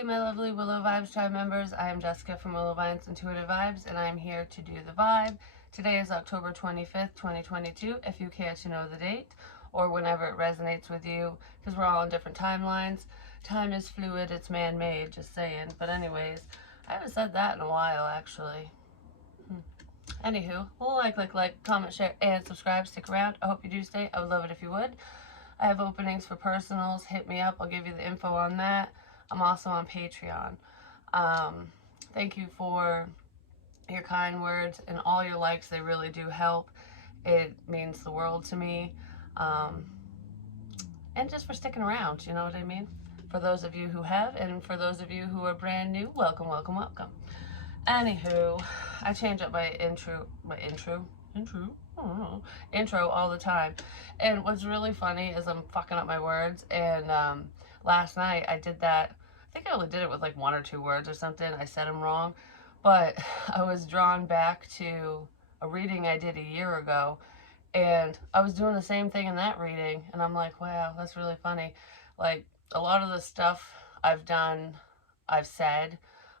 Hey, my lovely Willow Vibes tribe members. I am Jessica from Willow Vines Intuitive Vibes, and I am here to do the vibe. Today is October 25th, 2022, if you care to know the date, or whenever it resonates with you, because we're all on different timelines. Time is fluid, it's man-made, just saying. But anyways, I haven't said that in a while, actually. Anywho, like, comment, share, and subscribe. Stick around. I hope you do stay. I would love it if you would. I have openings for personals. Hit me up. I'll give you the info on that. I'm also on Patreon. Thank you for your kind words and all your likes. They really do help. It means the world to me. And just for sticking around, you know what I mean? For those of you who have, and for those of you who are brand new, welcome, welcome, welcome. Anywho, I change up my intro all the time. And what's really funny is I'm fucking up my words. And last night I did that. I think I only did it with like 1 or 2 words or something. I said them wrong. But I was drawn back to a reading I did a year ago. And I was doing the same thing in that reading. And I'm like, wow, that's really funny. Like, a lot of the stuff I've done, I've said,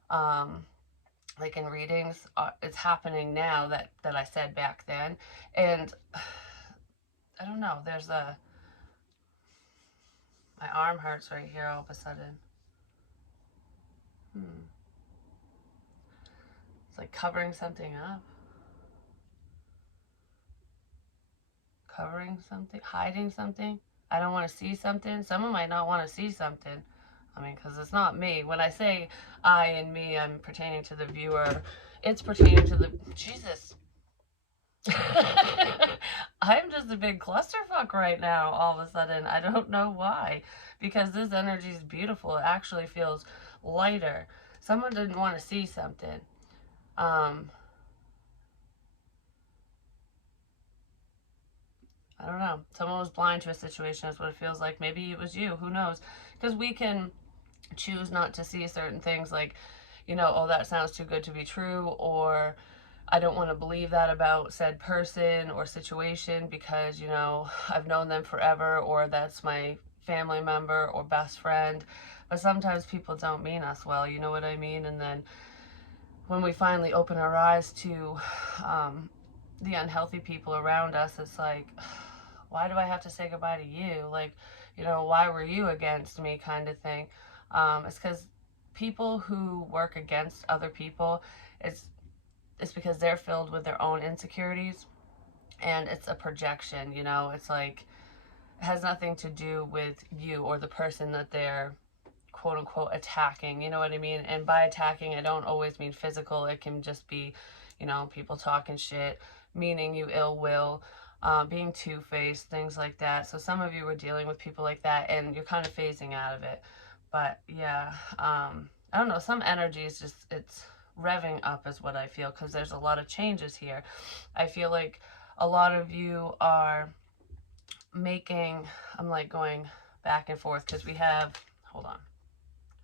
like in readings, it's happening now that I said back then. And I don't know, my arm hurts right here all of a sudden. It's like covering something up. Covering something, hiding something. I don't want to see something. Someone might not want to see something. I mean, because it's not me. When I say I and me, I'm pertaining to the viewer. It's pertaining to the... Jesus. I'm just a big clusterfuck right now, all of a sudden. I don't know why. Because this energy is beautiful. It actually feels lighter. Someone didn't want to see something. I don't know. Someone was blind to a situation is what it feels like. Maybe it was you. Who knows? Because we can choose not to see certain things like, you know, oh, that sounds too good to be true, or I don't want to believe that about said person or situation because, you know, I've known them forever, or that's my family member or best friend. But sometimes people don't mean us well, you know what I mean? And then when we finally open our eyes to the unhealthy people around us, it's like, why do I have to say goodbye to you? Like, you know, why were you against me, kind of thing. It's because people who work against other people, it's because they're filled with their own insecurities, and it's a projection, you know. It's like, it has nothing to do with you or the person that they're quote unquote attacking, you know what I mean? And by attacking, I don't always mean physical. It can just be, you know, people talking shit, meaning you ill will, being two-faced, things like that. So some of you were dealing with people like that, and you're kind of phasing out of it. But yeah, I don't know, some energy is just, it's revving up is what I feel, because there's a lot of changes here. I feel like a lot of you are making, I'm like going back and forth, because we have, hold on,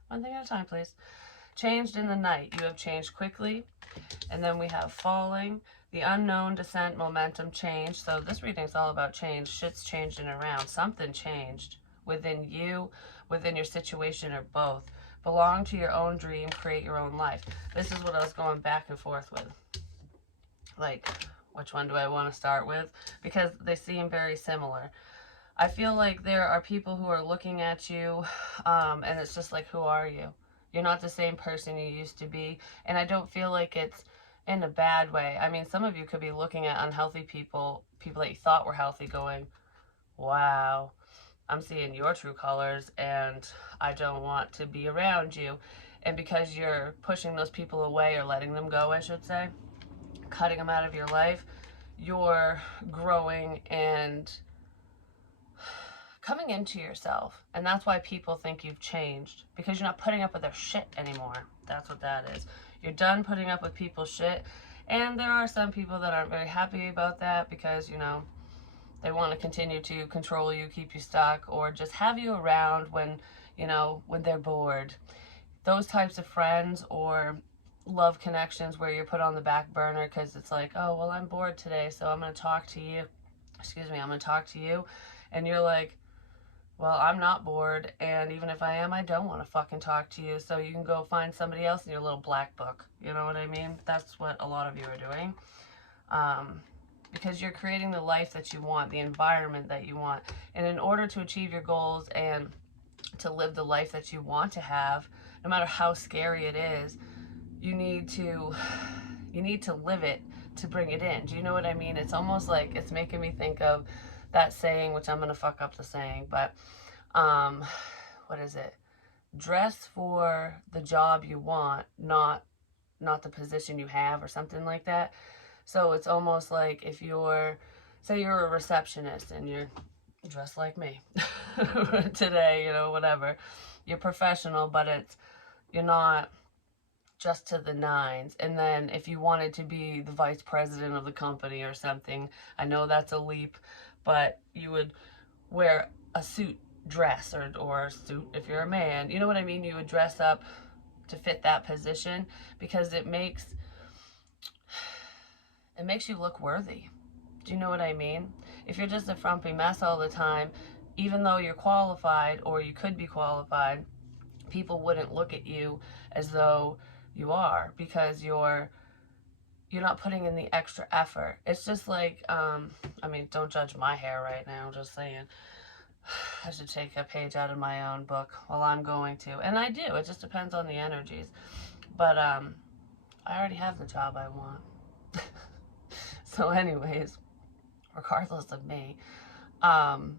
one thing at a time, please. Changed in the night. You have changed quickly. And then we have falling, the unknown, descent, momentum, change. So this reading is all about change. Shit's changing around. Something changed within you, within your situation, or both. Belong to your own dream. Create your own life. This is what I was going back and forth with. Like, which one do I want to start with? Because they seem very similar. I feel like there are people who are looking at you, and it's just like, who are you? You're not the same person you used to be. And I don't feel like it's in a bad way. I mean, some of you could be looking at unhealthy people, people that you thought were healthy, going, wow, I'm seeing your true colors, and I don't want to be around you. And because you're pushing those people away, or letting them go, I should say, cutting them out of your life, you're growing and coming into yourself. And that's why people think you've changed, because you're not putting up with their shit anymore. That's what that is. You're done putting up with people's shit. And there are some people that aren't very happy about that, because, you know, they want to continue to control you, keep you stuck, or just have you around when, you know, when they're bored. Those types of friends or love connections where you're put on the back burner because it's like, oh, well, I'm bored today, so I'm going to talk to you. Excuse me, I'm going to talk to you. And you're like, well, I'm not bored, and even if I am, I don't want to fucking talk to you, so you can go find somebody else in your little black book. You know what I mean? That's what a lot of you are doing. Um, because you're creating the life that you want, the environment that you want. And in order to achieve your goals and to live the life that you want to have, no matter how scary it is, you need to live it to bring it in. Do you know what I mean? It's almost like it's making me think of that saying, which I'm gonna fuck up the saying, but um, what is it? Dress for the job you want, not the position you have, or something like that. So it's almost like if you're, say you're a receptionist and you're dressed like me today, you know, whatever. You're professional, but you're not just to the nines. And then if you wanted to be the vice president of the company or something, I know that's a leap, but you would wear a suit dress, or a suit if you're a man. You know what I mean? You would dress up to fit that position because it makes you look worthy. Do you know what I mean? If you're just a frumpy mess all the time, even though you're qualified or you could be qualified, people wouldn't look at you as though you are, because you're not putting in the extra effort. It's just like, I mean, don't judge my hair right now, just saying. I should take a page out of my own book. Well, I'm going to. And I do. It just depends on the energies. But I already have the job I want. So anyways, regardless of me, um,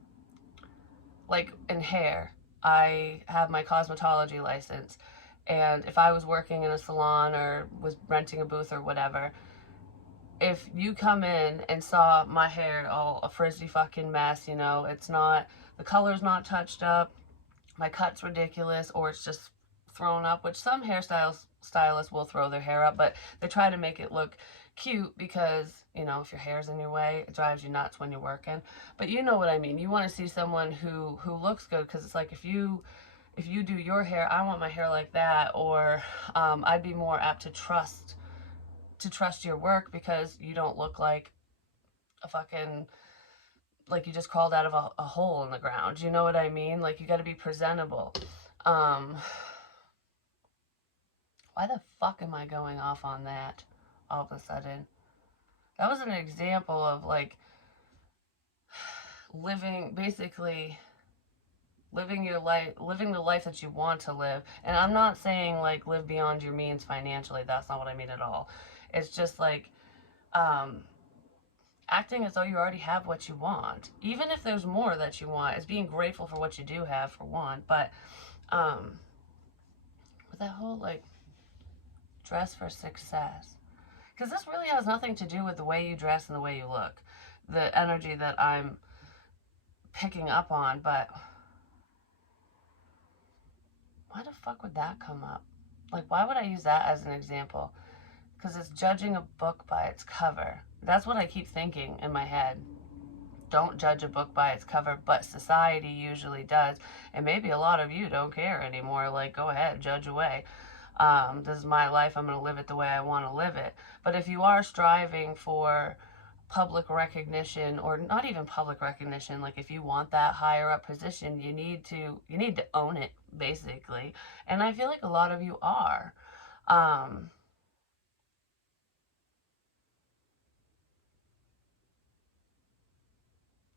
like in hair, I have my cosmetology license. And if I was working in a salon or was renting a booth or whatever, if you come in and saw my hair all a frizzy fucking mess, you know, it's not, the color's not touched up, my cut's ridiculous, or it's just thrown up, which some stylists will throw their hair up, but they try to make it look cute because, you know, if your hair's in your way, it drives you nuts when you're working. But you know what I mean. You want to see someone who looks good, because it's like if you do your hair, I want my hair like that, or I'd be more apt to trust your work because you don't look like a fucking, like you just crawled out of a hole in the ground. You know what I mean? Like, you got to be presentable. Um, why the fuck am I going off on that all of a sudden? That was an example of like basically living your life, living the life that you want to live. And I'm not saying like live beyond your means financially. That's not what I mean at all. It's just like um, acting as though you already have what you want, even if there's more that you want. Is being grateful for what you do have, for one. But um, with that whole like dress for success, because this really has nothing to do with the way you dress and the way you look, the energy that I'm picking up on. But why the fuck would that come up? Like, why would I use that as an example? Because it's judging a book by its cover. That's what I keep thinking in my head. Don't judge a book by its cover, but society usually does. And maybe a lot of you don't care anymore. Like, go ahead, judge away. This is my life. I'm going to live it the way I want to live it. But if you are striving for public recognition, or not even public recognition, like if you want that higher up position, you need to own it, basically. And I feel like a lot of you are. Um,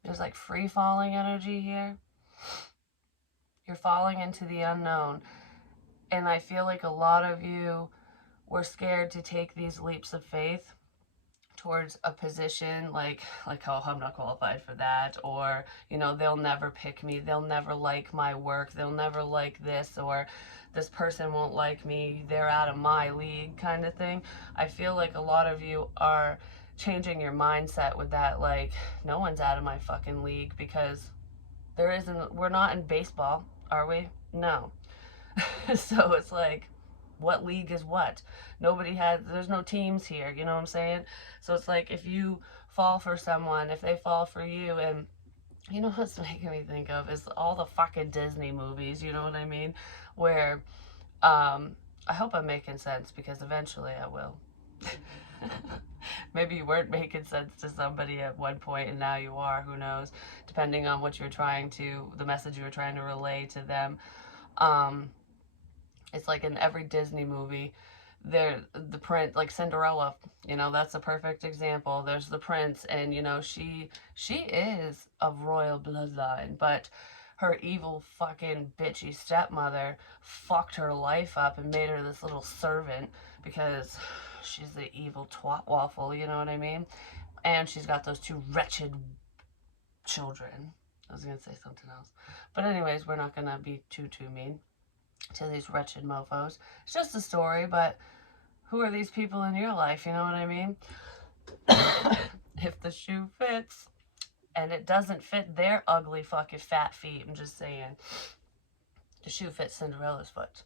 there's like free falling energy here. You're falling into the unknown. And I feel like a lot of you were scared to take these leaps of faith towards a position, like, oh, I'm not qualified for that, or, you know, they'll never pick me, they'll never like my work, they'll never like this, or this person won't like me, they're out of my league, kind of thing. I feel like a lot of you are changing your mindset with that, like, no one's out of my fucking league, because we're not in baseball, are we? No. So it's like, what league is what? There's no teams here, you know what I'm saying? So it's like, if you fall for someone, if they fall for you, and you know what's making me think of is all the fucking Disney movies, you know what I mean? Where, I hope I'm making sense, because eventually I will. Maybe you weren't making sense to somebody at one point and now you are, who knows, depending on what you're trying to, the message you were trying to relay to them. Um, it's like in every Disney movie, there the prince, like Cinderella, that's a perfect example. There's the prince, and she is of royal bloodline, but her evil fucking bitchy stepmother fucked her life up and made her this little servant because she's the evil twat waffle, you know what I mean? And she's got those two wretched children. I was gonna say something else, but anyways, we're not gonna be too mean to these wretched mofos. It's just a story, but who are these people in your life? You know what I mean? If the shoe fits and it doesn't fit their ugly fucking fat feet, I'm just saying, the shoe fits Cinderella's foot.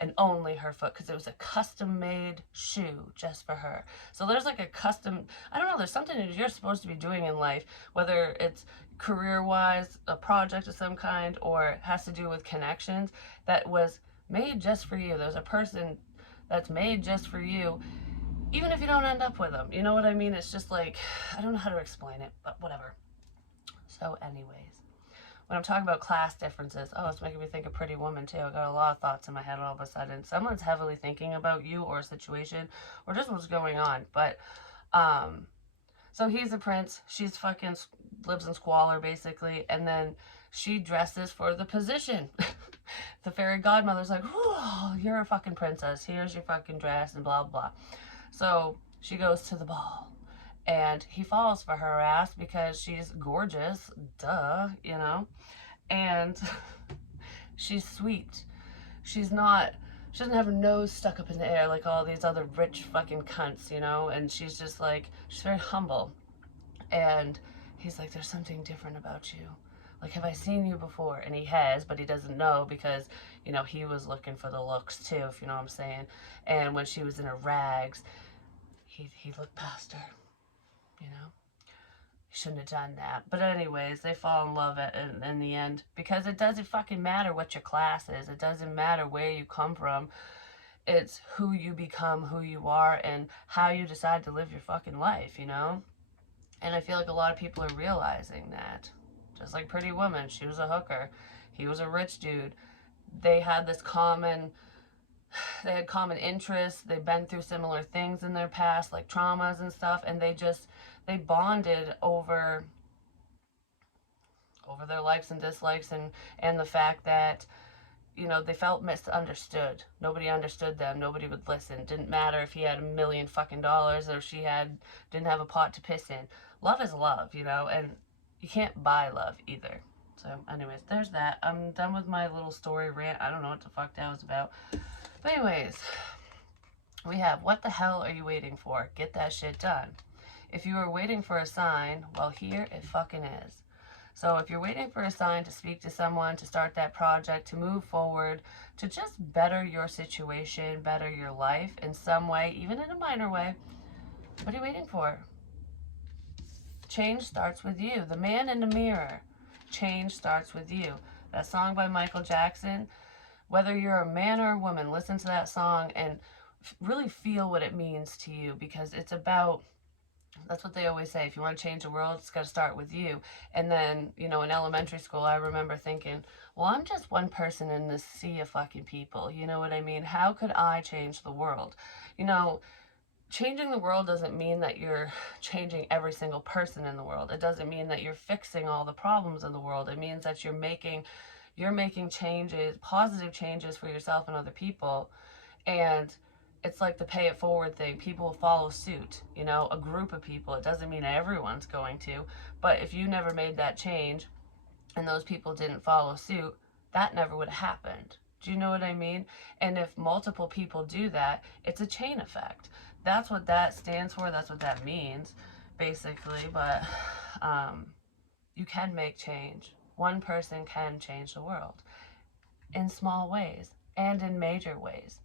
And only her foot, because it was a custom made shoe just for her. So there's like a custom, I don't know, there's something that you're supposed to be doing in life, whether it's career wise, a project of some kind, or it has to do with connections that was made just for you. There's a person that's made just for you, even if you don't end up with them. You know what I mean? It's just like, I don't know how to explain it, but whatever. So anyways, when I'm talking about class differences, oh, it's making me think of Pretty Woman too. I got a lot of thoughts in my head all of a sudden. Someone's heavily thinking about you or a situation or just what's going on. But so he's a prince. She's fucking lives in squalor basically, and then she dresses for the position. The fairy godmother's like, "Oh, you're a fucking princess. Here's your fucking dress," and blah blah. So she goes to the ball, and he falls for her ass because she's gorgeous, duh, and she's sweet. She's not, she doesn't have her nose stuck up in the air like all these other rich fucking cunts, and she's just like, she's very humble. And he's like, there's something different about you. Like, have I seen you before? And he has, but he doesn't know because, he was looking for the looks too, if you know what I'm saying. And when she was in her rags, he looked past her, you know. Shouldn't have done that. But anyways, they fall in love in the end because it doesn't fucking matter what your class is. It doesn't matter where you come from. It's who you become, who you are, and how you decide to live your fucking life, And I feel like a lot of people are realizing that. Just like Pretty Woman, she was a hooker. He was a rich dude. They had common interests. They've been through similar things in their past, like traumas and stuff, and they bonded over their likes and dislikes, and the fact that they felt misunderstood. Nobody understood them. Nobody would listen. Didn't matter if he had $1 million fucking dollars or she didn't have a pot to piss in. Love is love, and you can't buy love either. So anyways, there's that. I'm done with my little story rant. I don't know what the fuck that was about. But anyways, we have, what the hell are you waiting for? Get that shit done. If you are waiting for a sign, well, here it fucking is. So if you're waiting for a sign to speak to someone, to start that project, to move forward, to just better your situation, better your life in some way, even in a minor way, what are you waiting for? Change starts with you. The man in the mirror. Change starts with you. That song by Michael Jackson, whether you're a man or a woman, listen to that song and really feel what it means to you, because it's about, that's what they always say, if you want to change the world, it's got to start with you. And then, in elementary school, I remember thinking, well, I'm just one person in this sea of fucking people. You know what I mean? How could I change the world? Changing the world doesn't mean that you're changing every single person in the world. It doesn't mean that you're fixing all the problems in the world. It means that you're making changes, positive changes for yourself and other people. And it's like the pay it forward thing. People will follow suit, a group of people. It doesn't mean everyone's going to, but if you never made that change and those people didn't follow suit, that never would have happened. Do you know what I mean? And if multiple people do that, it's a chain effect. That's what that stands for. That's what that means, basically. But you can make change. One person can change the world in small ways and in major ways.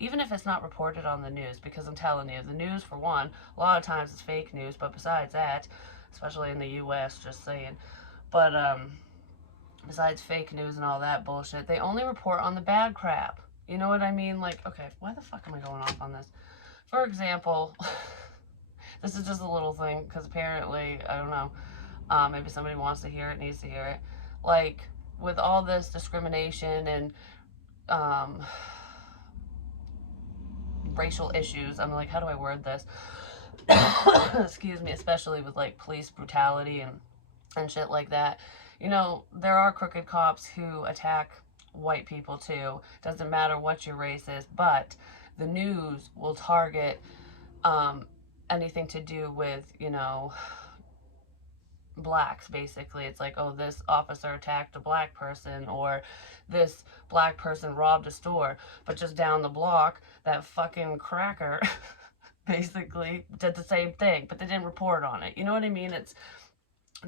Even if it's not reported on the news, because I'm telling you, the news, for one, a lot of times it's fake news, but besides that, especially in the US, just saying, but besides fake news and all that bullshit, they only report on the bad crap. You know what I mean? Like, okay, why the fuck am I going off on this? For example, this is just a little thing because apparently, I don't know, maybe somebody wants to hear it, needs to hear it. Like, with all this discrimination and um, racial issues, I'm like, how do I word this? Excuse me, especially with like police brutality and shit like that. You know, there are crooked cops who attack white people too. Doesn't matter what your race is, but the news will target um, anything to do with, you know, blacks basically. It's like, oh, this officer attacked a black person, or this black person robbed a store. But just down the block, that fucking cracker basically did the same thing, but they didn't report on it. You know what I mean? It's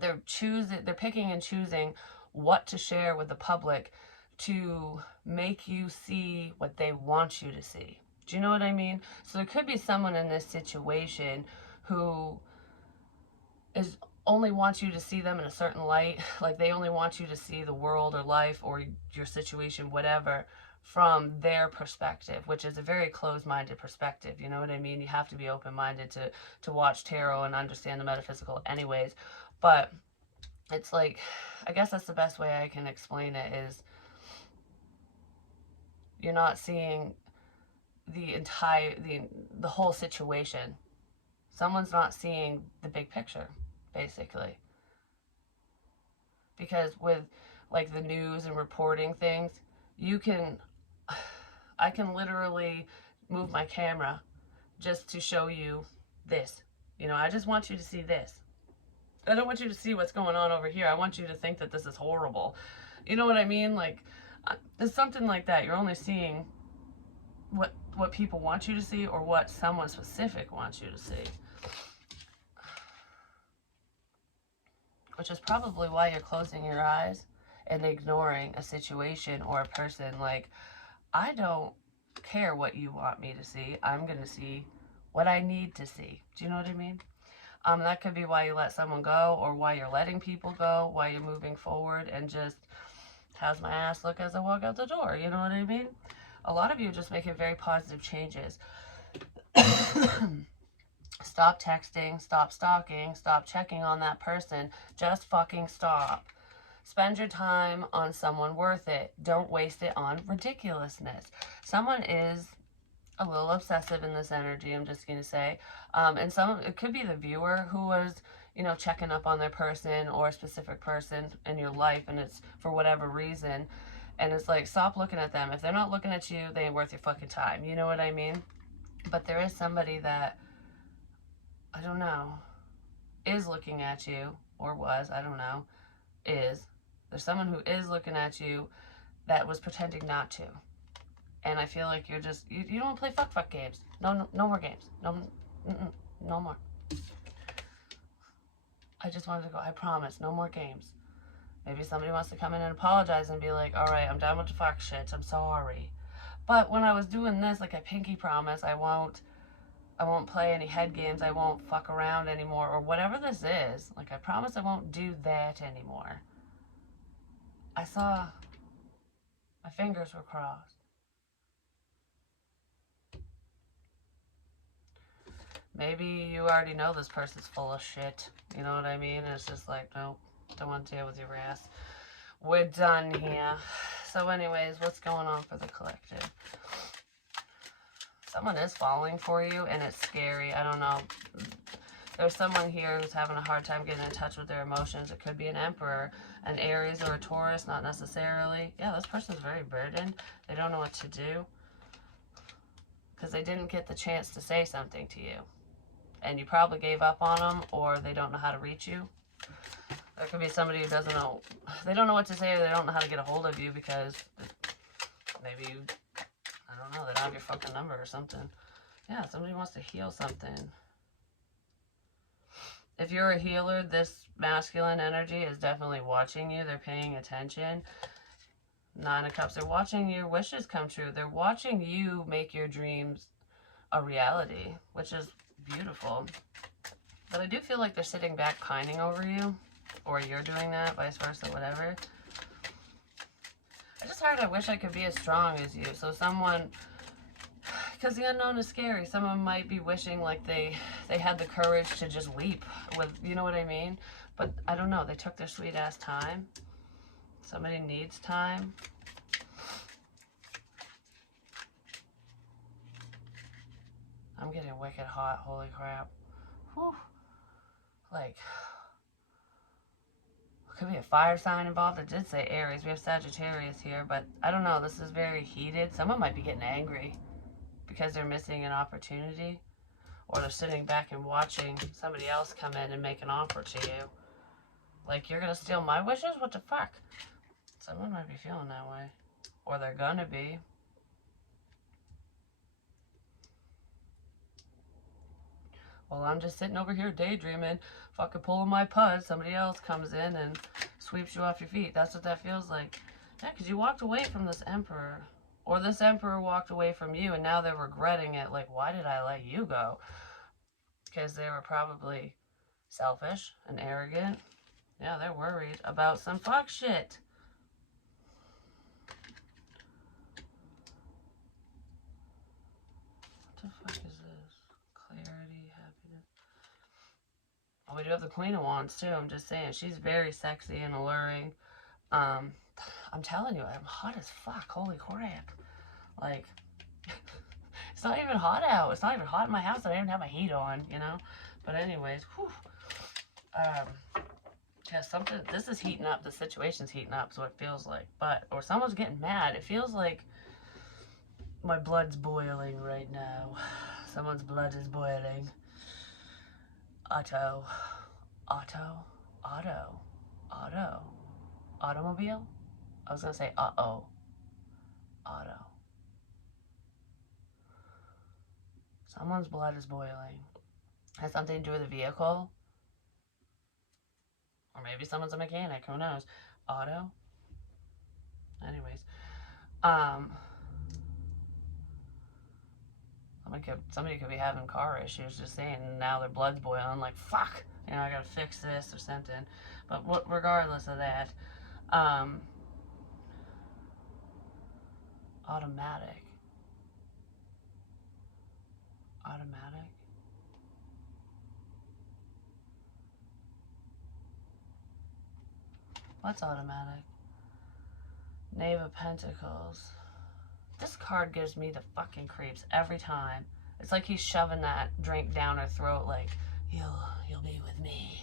they're picking and choosing what to share with the public to make you see what they want you to see. Do you know what I mean? So there could be someone in this situation who is only wants you to see them in a certain light. Like, they only want you to see the world or life or your situation, whatever, from their perspective, which is a very closed-minded perspective. You know what I mean? You have to be open-minded to watch tarot and understand the metaphysical anyways. But it's like, I guess that's the best way I can explain it, is you're not seeing the whole situation. Someone's not seeing the big picture, basically. Because with like the news and reporting things, you can I can literally move my camera just to show you this. You know, I just want you to see this. I don't want you to see what's going on over here. I want you to think that this is horrible. You know what I mean? Like, it's something like that. You're only seeing what people want you to see, or what someone specific wants you to see. Which is probably why you're closing your eyes and ignoring a situation or a person. Like, I don't care what you want me to see. I'm going to see what I need to see. Do you know what I mean? That could be why you let someone go, or why you're letting people go, why you're moving forward and just, how's my ass look as I walk out the door? You know what I mean? A lot of you are just making very positive changes. Stop texting, stop stalking, stop checking on that person. Just fucking stop. Spend your time on someone worth it. Don't waste it on ridiculousness. Someone is a little obsessive in this energy, I'm just going to say. And it could be the viewer who was, you know, checking up on their person or a specific person in your life, and it's for whatever reason. And it's like, stop looking at them. If they're not looking at you, they ain't worth your fucking time. You know what I mean? But there is somebody that, I don't know, is looking at you, or was, I don't know, is. There's someone who is looking at you that was pretending not to. And I feel like you're just, you don't want to play fuck games. No more games. No more. I just wanted to go, I promise, no more games. Maybe somebody wants to come in and apologize and be like, all right, I'm done with the fuck shit. I'm sorry. But when I was doing this, like, I pinky promise, I won't play any head games. I won't fuck around anymore, or whatever this is. Like, I promise I won't do that anymore. I saw my fingers were crossed. Maybe you already know this person's full of shit. You know what I mean? It's just like, nope, don't want to deal with your ass. We're done here. So anyways, what's going on for the collective? Someone is falling for you, and it's scary. I don't know. There's someone here who's having a hard time getting in touch with their emotions. It could be an Emperor, an Aries, or a Taurus, not necessarily. Yeah, this person's very burdened. They don't know what to do because they didn't get the chance to say something to you. And you probably gave up on them, or they don't know how to reach you. There could be somebody who doesn't know. They don't know what to say, or they don't know how to get a hold of you because maybe you, I don't know, they don't have your fucking number or something. Yeah, somebody wants to heal something. If you're a healer, this masculine energy is definitely watching you. They're paying attention. 9 of Cups, they're watching your wishes come true. They're watching you make your dreams a reality, which is beautiful. But I do feel like they're sitting back pining over you, or you're doing that, vice versa, whatever. I just heard I wish I could be as strong as you. So someone because the unknown is scary. Someone might be wishing like they had the courage to just leap with, you know what I mean? But I don't know. They took their sweet ass time. Somebody needs time. I'm getting wicked hot. Holy crap. Whew. Like, could be a fire sign involved. It did say Aries. We have Sagittarius here, but I don't know. This is very heated. Someone might be getting angry because they're missing an opportunity, or they're sitting back and watching somebody else come in and make an offer to you. Like, you're gonna steal my wishes? What the fuck? Someone might be feeling that way, or they're gonna be. Well, I'm just sitting over here daydreaming, fucking pulling my putz. Somebody else comes in and sweeps you off your feet. That's what that feels like. Yeah, because you walked away from this emperor. Or this emperor walked away from you, and now they're regretting it. Like, why did I let you go? Because they were probably selfish and arrogant. Yeah, they're worried about some fuck shit. What the fuck is this? Clarity, happiness. Oh, we do have the Queen of Wands, too. I'm just saying. She's very sexy and alluring. I'm telling you, I'm hot as fuck. Holy crap. Like, it's not even hot out. It's not even hot in my house. I don't even have my heat on, you know? But anyways, whew. Yeah, something, this is heating up. The situation's heating up, so it feels like. But, or someone's getting mad. It feels like my blood's boiling right now. Someone's blood is boiling. Auto. Automobile? I was gonna say uh-oh. Auto. Someone's blood is boiling. Has something to do with a vehicle? Or maybe someone's a mechanic, who knows? Auto? Anyways. Somebody could be having car issues, just saying, and now their blood's boiling, like, fuck, you know, I gotta fix this or something. But regardless of that, automatic. Automatic? What's automatic? Knave of Pentacles. This card gives me the fucking creeps every time. It's like he's shoving that drink down her throat, like, you'll be with me.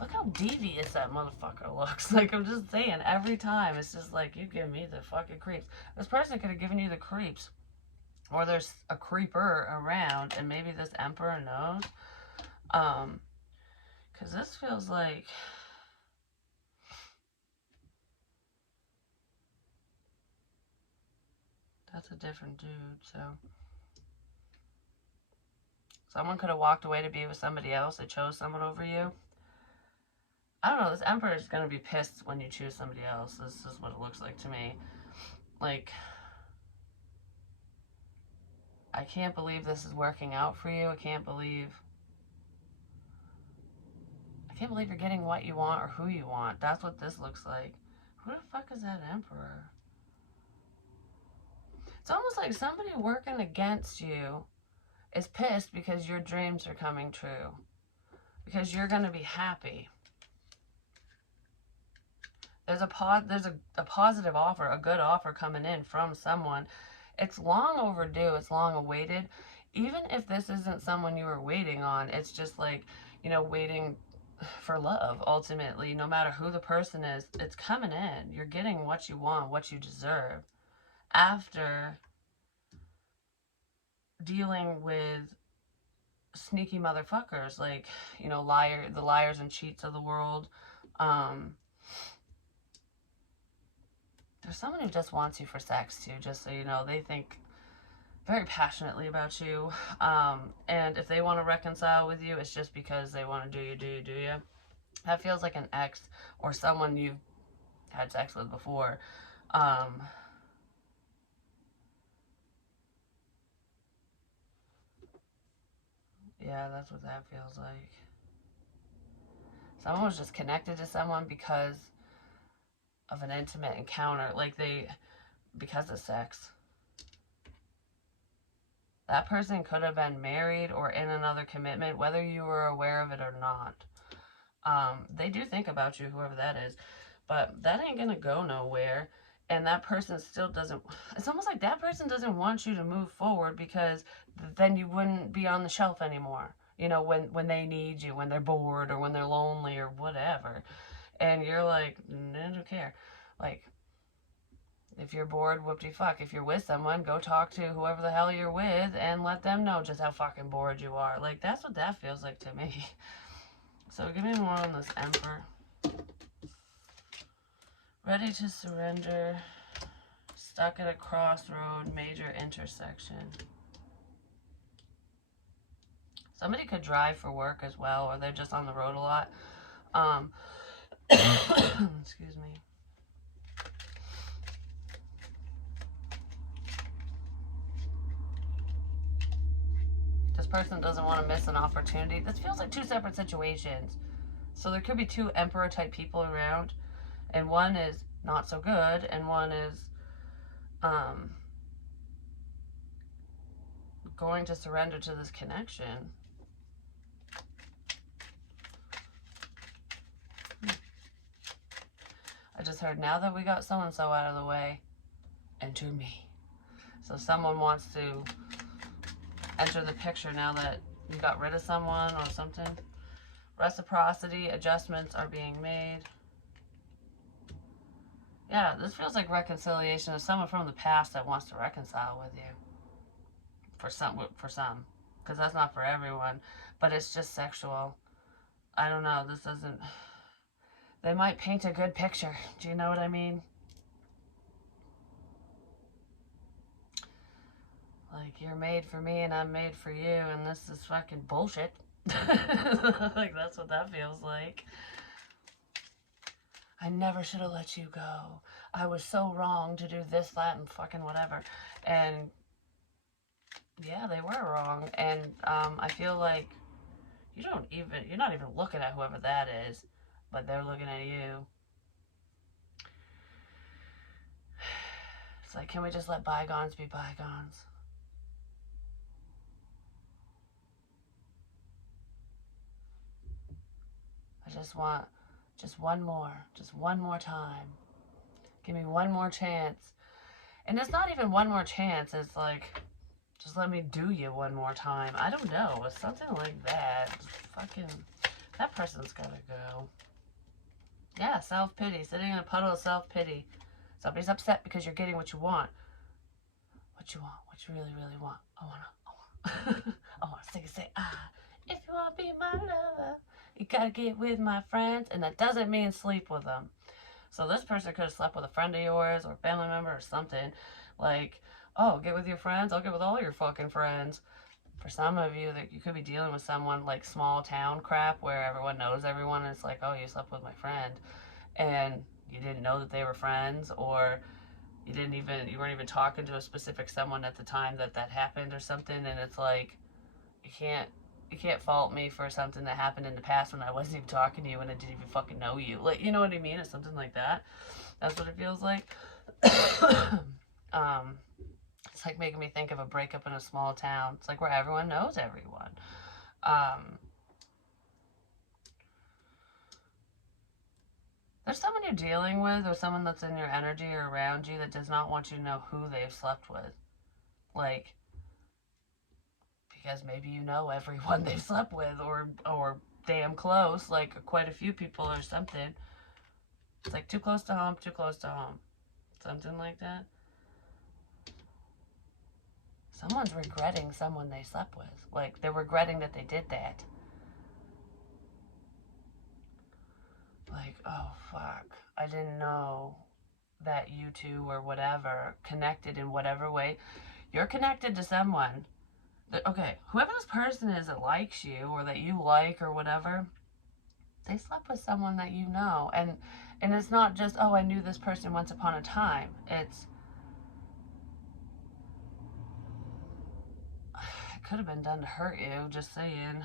Look how devious that motherfucker looks. Like, I'm just saying, every time, it's just like, you give me the fucking creeps. This person could have given you the creeps. Or there's a creeper around, and maybe this emperor knows. Because this feels like... That's a different dude, so... Someone could have walked away to be with somebody else. They chose someone over you. I don't know, this emperor is going to be pissed when you choose somebody else. This is what it looks like to me. Like, I can't believe this is working out for you. I can't believe you're getting what you want or who you want. That's what this looks like. Who the fuck is that emperor? It's almost like somebody working against you is pissed because your dreams are coming true. Because you're going to be happy. There's a positive offer, a good offer coming in from someone. It's long overdue. It's long awaited. Even if this isn't someone you were waiting on, it's just like, you know, waiting for love, ultimately. No matter who the person is, it's coming in. You're getting what you want, what you deserve. After dealing with sneaky motherfuckers, like, you know, the liars and cheats of the world. There's someone who just wants you for sex, too, just so you know. They think very passionately about you. And if they want to reconcile with you, it's just because they want to do you. That feels like an ex or someone you've had sex with before. Yeah, that's what that feels like. Someone was just connected to someone because of an intimate encounter. Like because of sex. That person could have been married or in another commitment, whether you were aware of it or not. They do think about you, whoever that is, but that ain't gonna go nowhere. And that person still doesn't, it's almost like that person doesn't want you to move forward, because then you wouldn't be on the shelf anymore. You know, when they need you, when they're bored or when they're lonely or whatever. And you're like, I don't care. Like, if you're bored, whoop-de-fuck. If you're with someone, go talk to whoever the hell you're with and let them know just how fucking bored you are. Like, that's what that feels like to me. So give me more on this Emperor. Ready to surrender. Stuck at a crossroad, major intersection. Somebody could drive for work as well, or they're just on the road a lot. Excuse me. This person doesn't want to miss an opportunity. This feels like two separate situations. So there could be two Emperor type people around, and one is not so good, and one is going to surrender to this connection. I just heard, now that we got so-and-so out of the way, enter me. So someone wants to enter the picture now that you got rid of someone or something. Reciprocity, adjustments are being made. Yeah, this feels like reconciliation of someone from the past that wants to reconcile with you. For some, because that's not for everyone, but it's just sexual. I don't know, this doesn't, they might paint a good picture. Do you know what I mean? Like, you're made for me and I'm made for you, and this is fucking bullshit. Like, that's what that feels like. I never should have let you go. I was so wrong to do this, that, and fucking whatever. And yeah, they were wrong. And I feel like you're not even looking at whoever that is, but they're looking at you. It's like, can we just let bygones be bygones? I just want just one more time. Give me one more chance. And it's not even one more chance. It's like, just let me do you one more time. I don't know. It's something like that. Fucking, that person's gotta go. Yeah, self-pity. Sitting in a puddle of self-pity. Somebody's upset because you're getting what you want. What you want. What you really, really want. I wanna sing and say, if you wanna be my lover, you gotta get with my friends. And that doesn't mean sleep with them. So this person could have slept with a friend of yours or a family member or something. Like, oh, get with your friends? I'll get with all your fucking friends. For some of you, that you could be dealing with someone like small town crap where everyone knows everyone, and it's like, oh, you slept with my friend, and you didn't know that they were friends, or you weren't even talking to a specific someone at the time that happened or something, and it's like, you can't fault me for something that happened in the past when I wasn't even talking to you and I didn't even fucking know you. Like, you know what I mean? It's something like that. That's what it feels like. It's like making me think of a breakup in a small town. It's like where everyone knows everyone. There's someone you're dealing with, or someone that's in your energy or around you, that does not want you to know who they've slept with. Like, because maybe you know everyone they've slept with, or damn close, like quite a few people or something. It's like too close to home, too close to home. Something like that. Someone's regretting someone they slept with. Like, they're regretting that they did that. Like, oh fuck, I didn't know that you two or whatever connected in whatever way. You're connected to someone. Okay, whoever this person is that likes you or that you like or whatever, they slept with someone that you know. And it's not just, oh, I knew this person once upon a time. It could have been done to hurt you, just saying,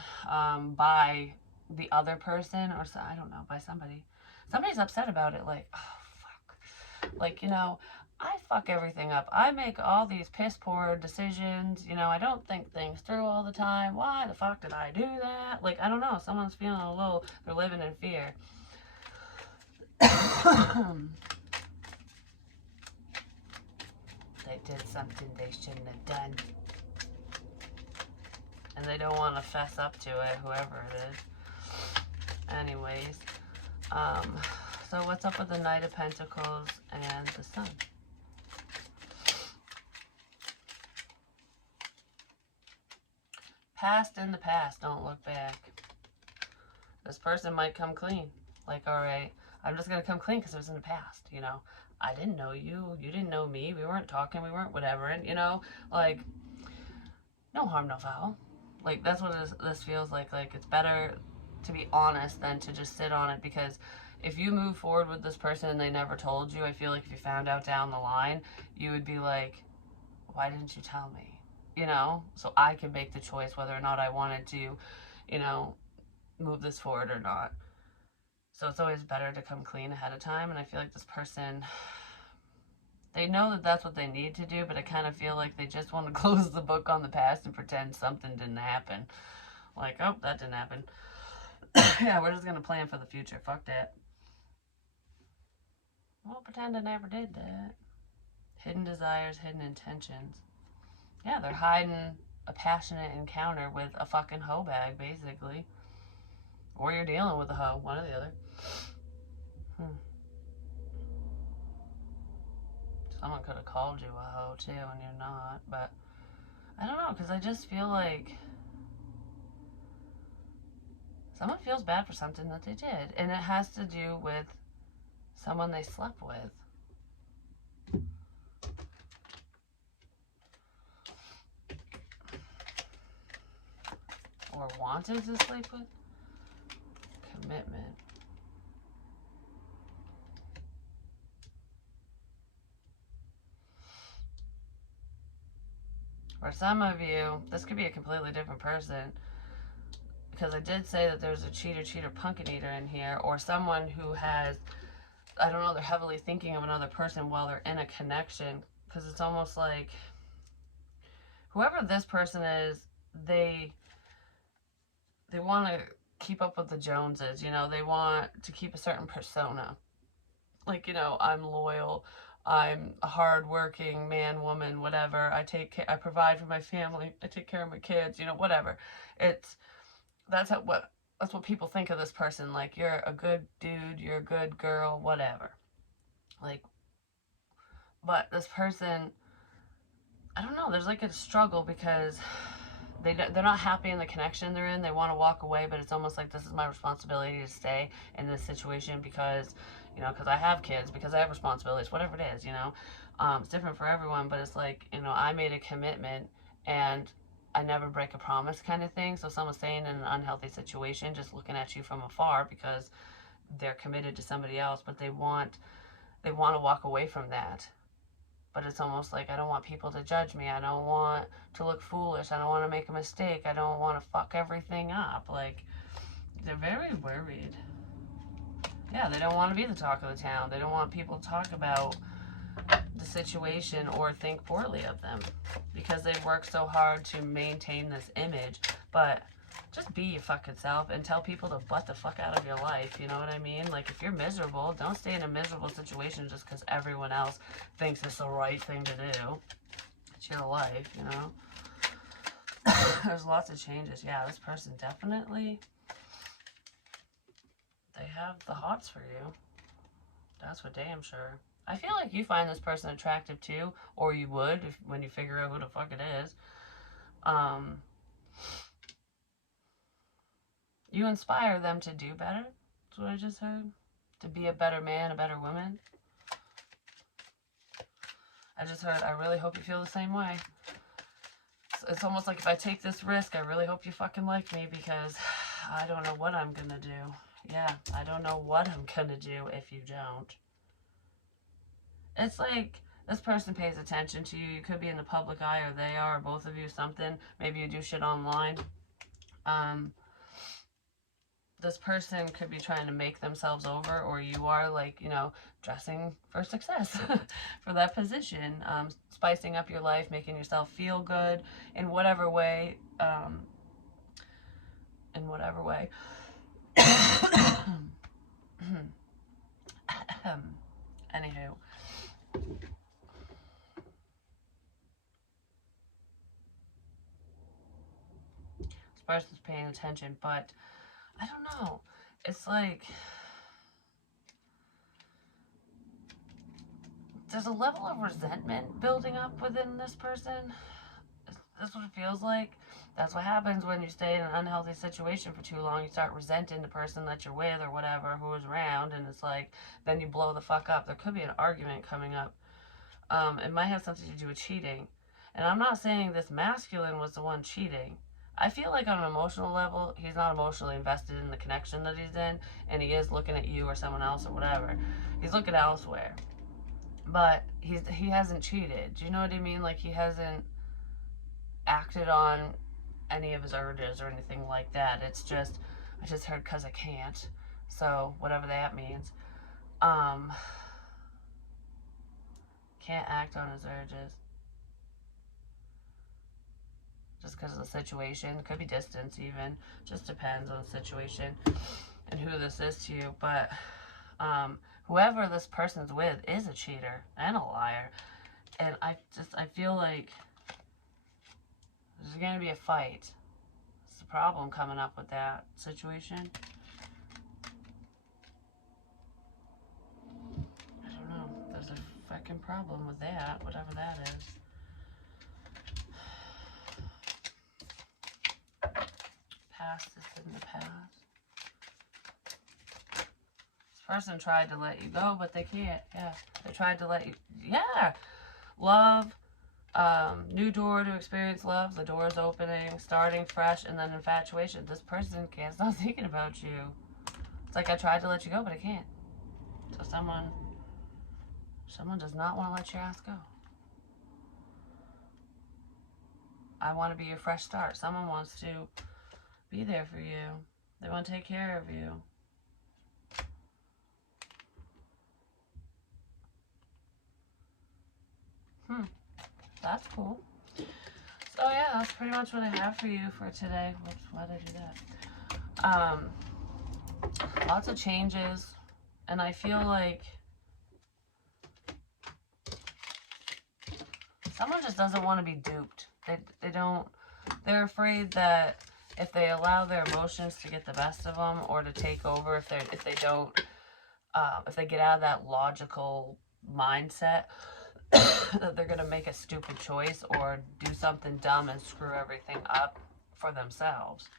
by the other person, or I don't know, by somebody. Somebody's upset about it, like, oh fuck, like, you know, I fuck everything up. I make all these piss poor decisions. You know, I don't think things through all the time. Why the fuck did I do that? Like, I don't know. Someone's feeling a little, they're living in fear. They did something they shouldn't have done. And they don't want to fess up to it, whoever it is. Anyways, so what's up with the Knight of Pentacles and the Sun? Past in the past, don't look back. This person might come clean. Like, all right, I'm just going to come clean because it was in the past, you know. I didn't know you. You didn't know me. We weren't talking. We weren't whatever. And, you know, like, no harm, no foul. Like, that's what this feels like. Like, it's better to be honest than to just sit on it, because if you move forward with this person and they never told you, I feel like if you found out down the line, you would be like, why didn't you tell me? You know, so I could make the choice whether or not I wanted to, you know, move this forward or not. So it's always better to come clean ahead of time. And I feel like this person, they know that that's what they need to do, but I kind of feel like they just want to close the book on the past and pretend something didn't happen. Like, oh, that didn't happen. Yeah, we're just going to plan for the future. Fuck that. Well, pretend I never did that. Hidden desires, hidden intentions. Yeah, they're hiding a passionate encounter with a fucking hoe bag, basically. Or you're dealing with a hoe, one or the other. Someone could have called you a hoe too, and you're not. But I don't know, because I just feel like someone feels bad for something that they did, and it has to do with someone they slept with. Or wanted to sleep with. Commitment. For some of you, this could be a completely different person, because I did say that there's a cheater, pumpkin eater in here, or someone who has, I don't know, they're heavily thinking of another person while they're in a connection, because it's almost like whoever this person is, they want to keep up with the Joneses, you know, they want to keep a certain persona. Like, you know, I'm loyal, I'm a hardworking man, woman, whatever. I provide for my family, I take care of my kids, you know, whatever. It's that's what people think of this person. Like, you're a good dude, you're a good girl, whatever. Like, but this person, I don't know, there's like a struggle because they're not happy in the connection they're in. They want to walk away, but it's almost like, this is my responsibility to stay in this situation because, you know, because I have kids, because I have responsibilities, whatever it is, you know. It's different for everyone, but it's like, you know, I made a commitment and I never break a promise, kind of thing. So someone's staying in an unhealthy situation, just looking at you from afar because they're committed to somebody else, but they want to walk away from that. But it's almost like, I don't want people to judge me. I don't want to look foolish. I don't want to make a mistake. I don't want to fuck everything up. Like, they're very worried. Yeah, they don't want to be the talk of the town. They don't want people to talk about the situation or think poorly of them because they've worked so hard to maintain this image. But just be your fucking self and tell people to butt the fuck out of your life. You know what I mean? Like, if you're miserable, don't stay in a miserable situation just because everyone else thinks it's the right thing to do. It's your life, you know? There's lots of changes. Yeah, this person definitely, they have the hots for you. That's for damn sure. I feel like you find this person attractive too, or you would when you figure out who the fuck it is. You inspire them to do better. That's what I just heard. To be a better man, a better woman. I just heard, I really hope you feel the same way. It's almost like, if I take this risk, I really hope you fucking like me, because I don't know what I'm gonna do. Yeah, I don't know what I'm gonna do if you don't. It's like, this person pays attention to you. You could be in the public eye, or they are, or both of you, something. Maybe you do shit online. this person could be trying to make themselves over, or you are, like, dressing for success for that position, spicing up your life, making yourself feel good in whatever way, in whatever way. Anywho, this person's paying attention, but I don't know. It's like there's a level of resentment building up within this person. That's what it feels like. That's what happens when you stay in an unhealthy situation for too long. You start resenting the person that you're with or whatever, who is around, and it's like, then you blow the fuck up. There could be an argument coming up. It might have something to do with cheating. And I'm not saying this masculine was the one cheating. I feel like on an emotional level, he's not emotionally invested in the connection that he's in, and he is looking at you or someone else or whatever. He's looking elsewhere. But he hasn't cheated. Do you know what I mean? Like, he hasn't acted on any of his urges or anything like that. It's just, I just heard because I can't. So, whatever that means. Can't act on his urges. Just because of the situation. Could be distance even. Just depends on the situation and who this is to you. But whoever this person's with is a cheater and a liar. And I feel like there's going to be a fight. It's the problem coming up with that situation. I don't know. There's a fucking problem with that, whatever that is. Past is in the past. This person tried to let you go, but they can't. Yeah. They tried to let you. Yeah. Love. New door to experience love. The door is opening. Starting fresh. And then infatuation. This person can't stop thinking about you. It's like, I tried to let you go, but I can't. So someone does not want to let your ass go. I want to be your fresh start. Someone wants to be there for you. They want to take care of you. That's cool. So yeah, that's pretty much what I have for you for today. Why did I do that? Lots of changes, and I feel like someone just doesn't want to be duped. They're afraid that if they allow their emotions to get the best of them or to take over, if they get out of that logical mindset, that they're going to make a stupid choice or do something dumb and screw everything up for themselves,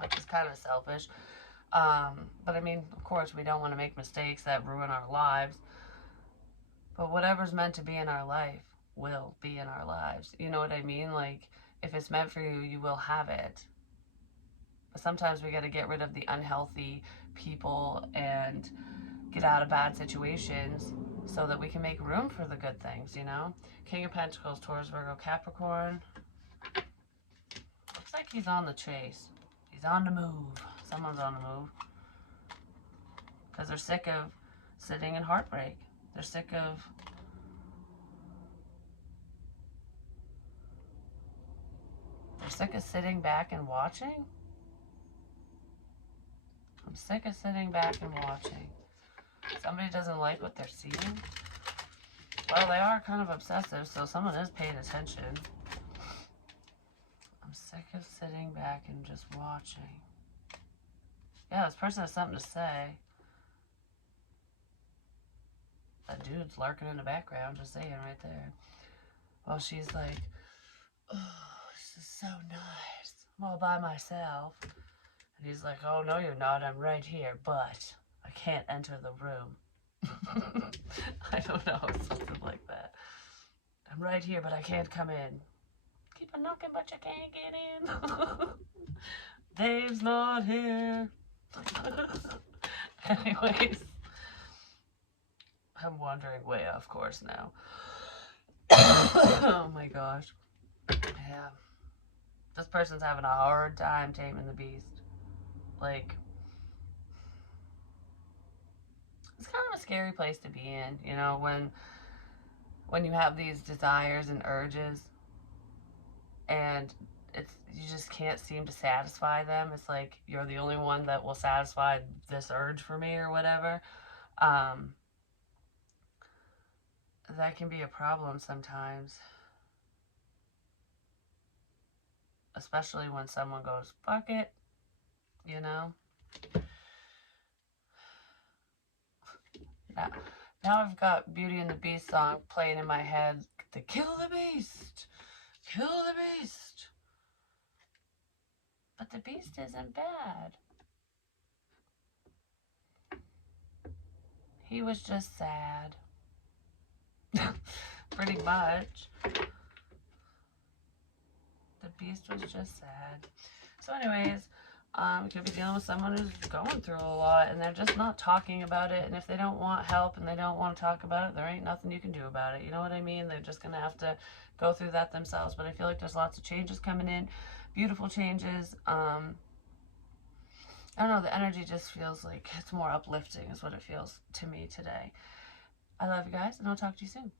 which is kind of selfish. But I mean, of course, we don't want to make mistakes that ruin our lives. But whatever's meant to be in our life will be in our lives. You know what I mean? Like, if it's meant for you, you will have it. But sometimes we got to get rid of the unhealthy people and get out of bad situations so that we can make room for the good things, you know? King of Pentacles, Taurus, Virgo, Capricorn. Looks like he's on the chase. He's on the move. Someone's on the move. Because they're sick of sitting in heartbreak. They're sick of sitting back and watching. I'm sick of sitting back and watching. Somebody doesn't like what they're seeing. Well, they are kind of obsessive, so someone is paying attention. I'm sick of sitting back and just watching. Yeah, this person has something to say. That dude's lurking in the background, just saying right there. Well, she's like, oh, this is so nice. I'm all by myself. And he's like, oh, no, you're not. I'm right here, but I can't enter the room. I don't know, something like that. I'm right here, but I can't come in. Keep a knocking, but you can't get in. Dave's not here. Anyways, I'm wandering way off course now. Oh my gosh. Yeah. This person's having a hard time taming the beast. Like, it's kind of a scary place to be in, you know, when you have these desires and urges and you just can't seem to satisfy them. It's like you're the only one that will satisfy this urge for me or whatever. Um, that can be a problem sometimes, especially when someone goes, fuck it, you know? Now, now I've got Beauty and the Beast song playing in my head. To kill the beast! Kill the beast! But the beast isn't bad. He was just sad. Pretty much. The beast was just sad. So anyways, you could be dealing with someone who's going through a lot and they're just not talking about it. And if they don't want help and they don't want to talk about it, there ain't nothing you can do about it. You know what I mean? They're just going to have to go through that themselves. But I feel like there's lots of changes coming in, beautiful changes. I don't know, the energy just feels like it's more uplifting is what it feels to me today. I love you guys, and I'll talk to you soon.